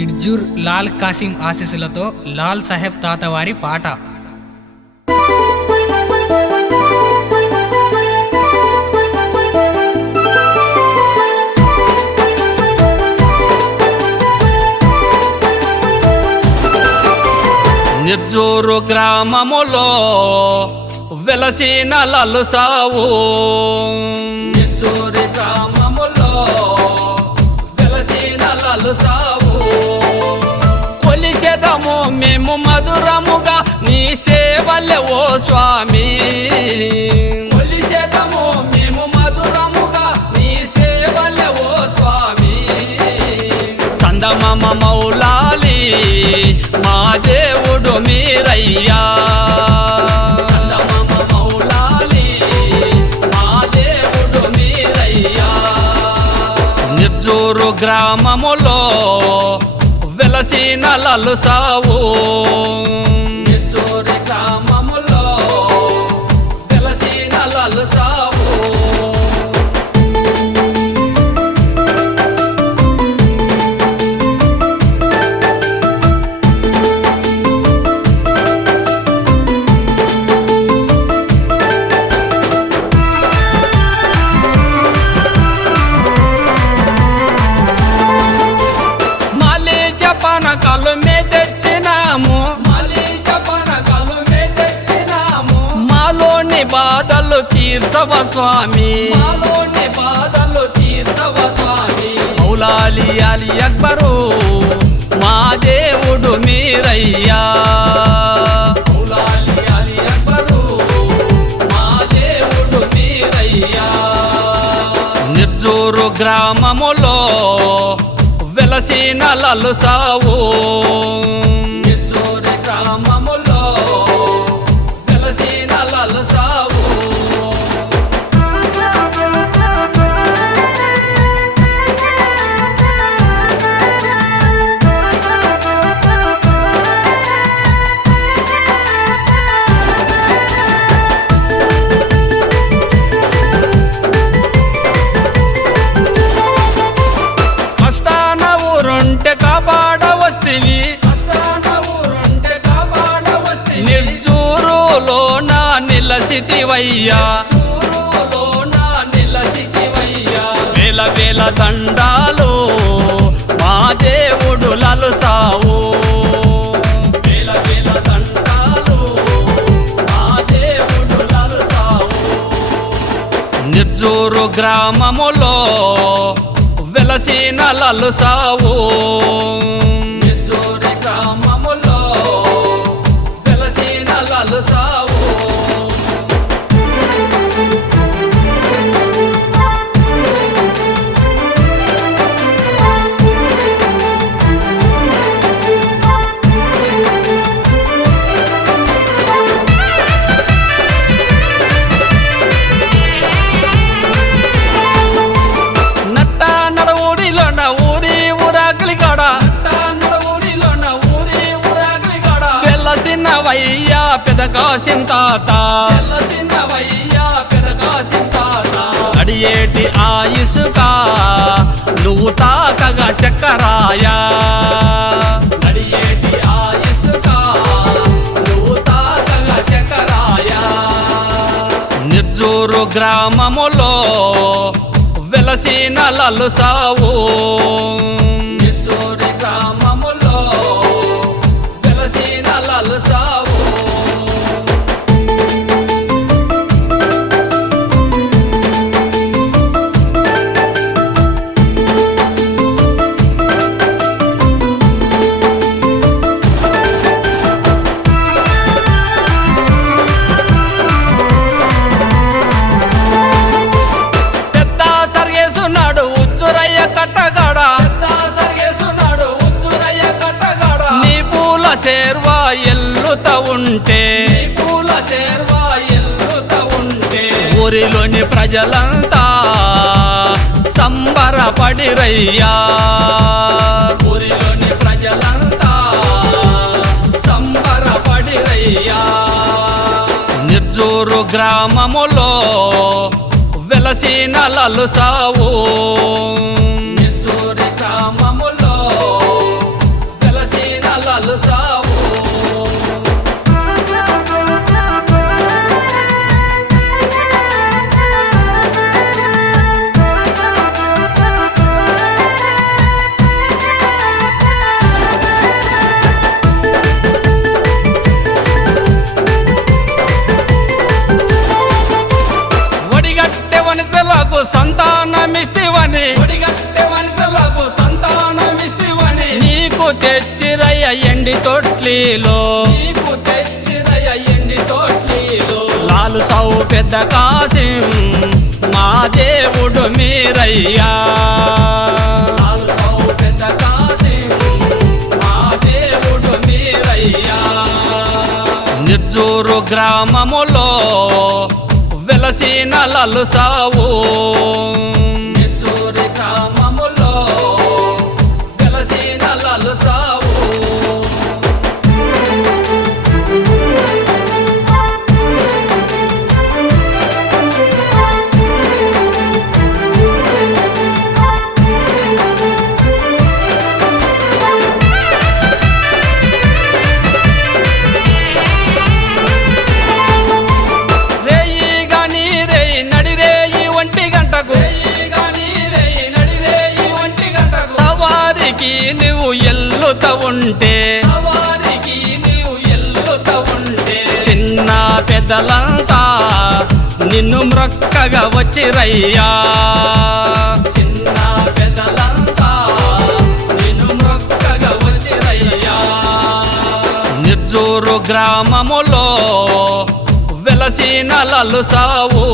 నిర్జూర్ లాల్ కాసిం ఆశీస్సులతో లాల్ సాహెబ్ తాత వారి పాట. నిర్జూరు గ్రామములో వెలసిన లాల్ సావు, నిర్జూరు గ్రామములో వెలసిన లాల్ సావు. కొలిచెదము మేము మధురముగా నీ సేవలే ఓ స్వామి, కొలిచెదము మేము మధురముగా నీ సేవలే ఓ స్వామి. చందమామ మౌలాలి మా దేవుడు మీరయ్యా, చందమామ మౌలాలి మా దేవుడు మీరయ్యా. నిర్జూరు గ్రామములో వెలసిన లాల్ సావు, నిర్జూరు గ్రామములో వెలసిన లాల్ సావు. పనకాలు మే తెచ్చినాము, మాలోని బాధలు తీర్చవ స్వామి, మాలోని బాధలు తీర్చవ స్వామి. మౌలాలి అలీ అక్బరు మా దేవుడు మీరయ్యా, మౌలాలి అలీ అక్బరు మా దేవుడు మీరయ్యా. నిర్జూరు గ్రామములో వెలసిన లాల్ సావు, నిర్జూరు గ్రామములో వెలసిన లాల్ సావు. కాపాడవస్తివి, నిర్జూరులో నా నిలసితివయ్యా, వేల వేల దండాలు మా దేవుడు లాల్ సావు, వేల వేల దండాలు మా దేవుడు లాల్ సావు. నిర్జూరు గ్రామములో వెలసిన లాల్ సావు, నిర్జూరు గ్రామములో వెలసిన లాల్ సావు. వెలసినవయ్యా పెద కాసిం తాత, వెలసినవయ్యా పెద కాసిం తాత. అడియేటి ఆయుసుగా నువ్వు తాకగా చక్కరాయా, అడియేటి ఆయుసుగా నువ్వు తాకగా చక్కరాయా. నిర్జూరు గ్రామములో వెలసిన లాల్ సావు, నిర్జూరు గ్రామములో వెలసిన లాల్ సావు. పెద్ద సర్గేసున్నాడు ఉచ్చురయ్య కట్టగాడ, పెద్ద సర్గేసున్నాడు ఉచ్చురయ్య కట్టగాడ. నీ పూల సేర్వా ఎల్లుత ఉంటే, పూల సేర్వా ఎల్లుత ఉంటే ఊరిలోని ప్రజలంతా సంబరపడిరయ్యా, ఊరిలోని ప్రజలంతా సంబరపడిరయ్యా. నిర్జూరు గ్రామములో వెలసిన లాల్ సావు, నిర్జూరు గ్రామములో తెచ్చిరయ్య ఎండి తొట్లిలో నీకు తెచ్చిరయ్య ఎండి తోట్లీలో లాలు సౌ పెద్ద కాసిం మా దేవుడు మీరయ్యా లాల్ సౌ పెద్ద కాసిం మా దేవుడు మీరయ్యా నిర్జూరు గ్రామములో వెలసిన లలు సావు నిట్టూరి గ్రామములో వెలసిన లలు సావు రేయి గాని రేయి నడి రేయి ఒంటి గంటకు గాని రేయి నడిరేయి ఒంటి గంటకు సవారికి నువ్వు ఎల్లుత ఉంటే సవారికి నీవు ఎల్లుత ఉంటే చిన్న పెద్దలంతా నిన్ను మ్రొక్కగా వచ్చిరయ్యా చిన్న పెద్దలంతా నిన్ను మొక్కగా వచ్చిరయ్యా నిర్జూరు గ్రామములో వెలసిన లలు సావు